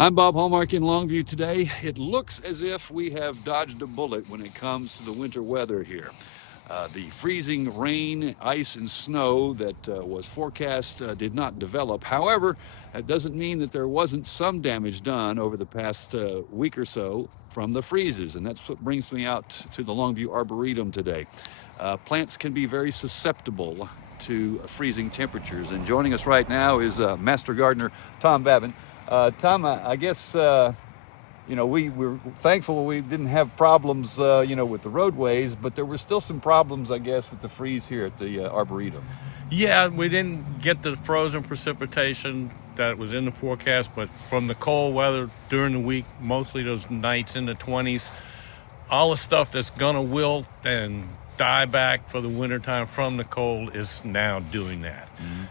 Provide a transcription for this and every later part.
I'm Bob Hallmark in Longview today. It looks as if we have dodged a bullet when it comes to the winter weather here. The freezing rain, ice, and snow that was forecast did not develop. However, that doesn't mean that there wasn't some damage done over the past week or so from the freezes, and that's what brings me out to the Longview Arboretum today. Plants can be very susceptible to freezing temperatures, and joining us right now is Master Gardener Tom Babin. Tom, I guess, we're thankful we didn't have problems, with the roadways, but there were still some problems, I guess, with the freeze here at the Arboretum. Yeah, we didn't get the frozen precipitation that was in the forecast, but from the cold weather during the week, mostly those nights in the 20s, all the stuff that's gonna wilt and die back for the wintertime from the cold is now doing that.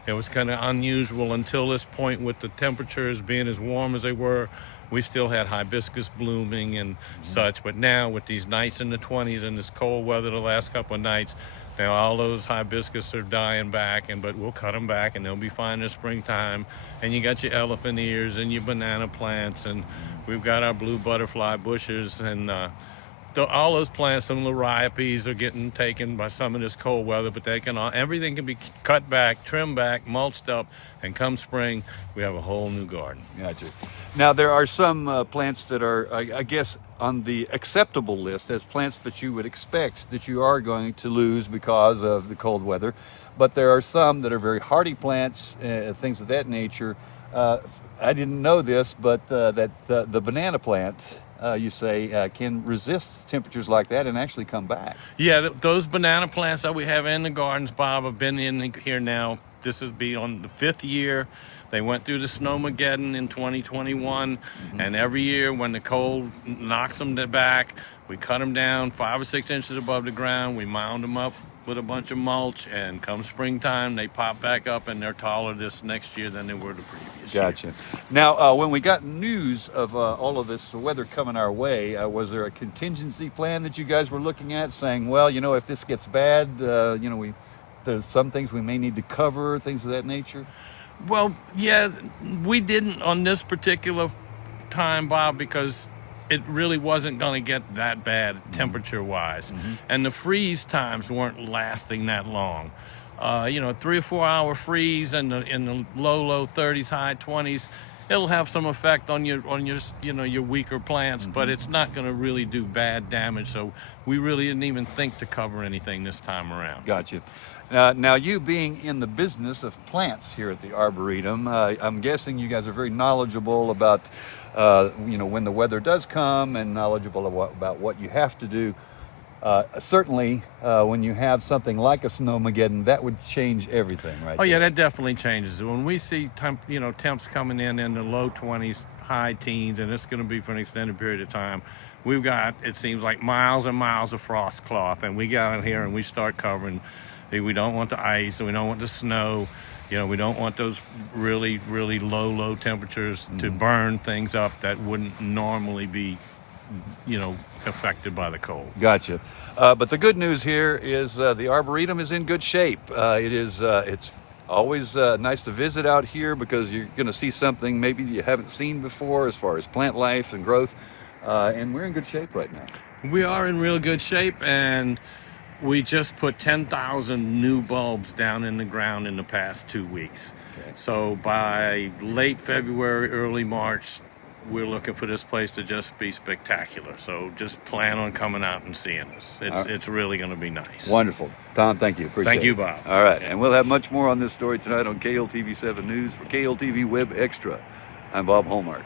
It was kind of unusual until this point with the temperatures being as warm as they were. We still had hibiscus blooming and such, but now with these nights in the 20s and this cold weather the last couple of nights, now all those hibiscus are dying back, but we'll cut them back and they'll be fine in the springtime. And you got your elephant ears and your banana plants, and we've got our blue butterfly bushes, and all those plants, some of the liriopes are getting taken by some of this cold weather, but everything can be cut back, trimmed back, mulched up, and come spring, we have a whole new garden. Gotcha. Now, there are some plants that are, I guess, on the acceptable list as plants that you would expect that you are going to lose because of the cold weather, but there are some that are very hardy plants, things of that nature. I didn't know this, but that the banana plants, you say, can resist temperatures like that and actually come back. Yeah, those banana plants that we have in the gardens, Bob, have been in here now. This will be on the 5th year. They went through the Snowmageddon in 2021, and every year when the cold knocks them back, we cut them down 5 or 6 inches above the ground. We mound them up with a bunch of mulch, and come springtime, they pop back up, and they're taller this next year than they were the previous year. Gotcha. Now, when we got news of all of this weather coming our way, was there a contingency plan that you guys were looking at, saying, well, if this gets bad, there's some things we may need to cover, things of that nature? Well, yeah, we didn't on this particular time, Bob, because it really wasn't going to get that bad temperature-wise. And the freeze times weren't lasting that long. 3 or 4 hour freeze in the low 30s, high 20s, it'll have some effect on your weaker plants, but it's not going to really do bad damage. So we really didn't even think to cover anything this time around. Gotcha. Now, you being in the business of plants here at the Arboretum, I'm guessing you guys are very knowledgeable about, when the weather does come, and knowledgeable about what you have to do. Certainly, when you have something like a Snowmageddon, that would change everything, right? Oh, yeah, that definitely changes. When we see temps coming in the low 20s, high teens, and it's going to be for an extended period of time, we've got, it seems like, miles and miles of frost cloth, and we get out here and we start covering. We don't want the ice, and we don't want the snow. We don't want those really, really low temperatures to burn things up that wouldn't normally be, affected by the cold. Gotcha. But the good news here is the Arboretum is in good shape. It's always nice to visit out here because you're going to see something maybe you haven't seen before as far as plant life and growth. And we're in good shape right now. We are in real good shape, and we just put 10,000 new bulbs down in the ground in the past 2 weeks. Okay. So by late February, early March, we're looking for this place to just be spectacular. So just plan on coming out and seeing us. It's really going to be nice. Wonderful. Tom, thank you. Appreciate it. Thank you, Bob. All right, and we'll have much more on this story tonight on KLTV 7 News. For KLTV WebXtra, I'm Bob Hallmark.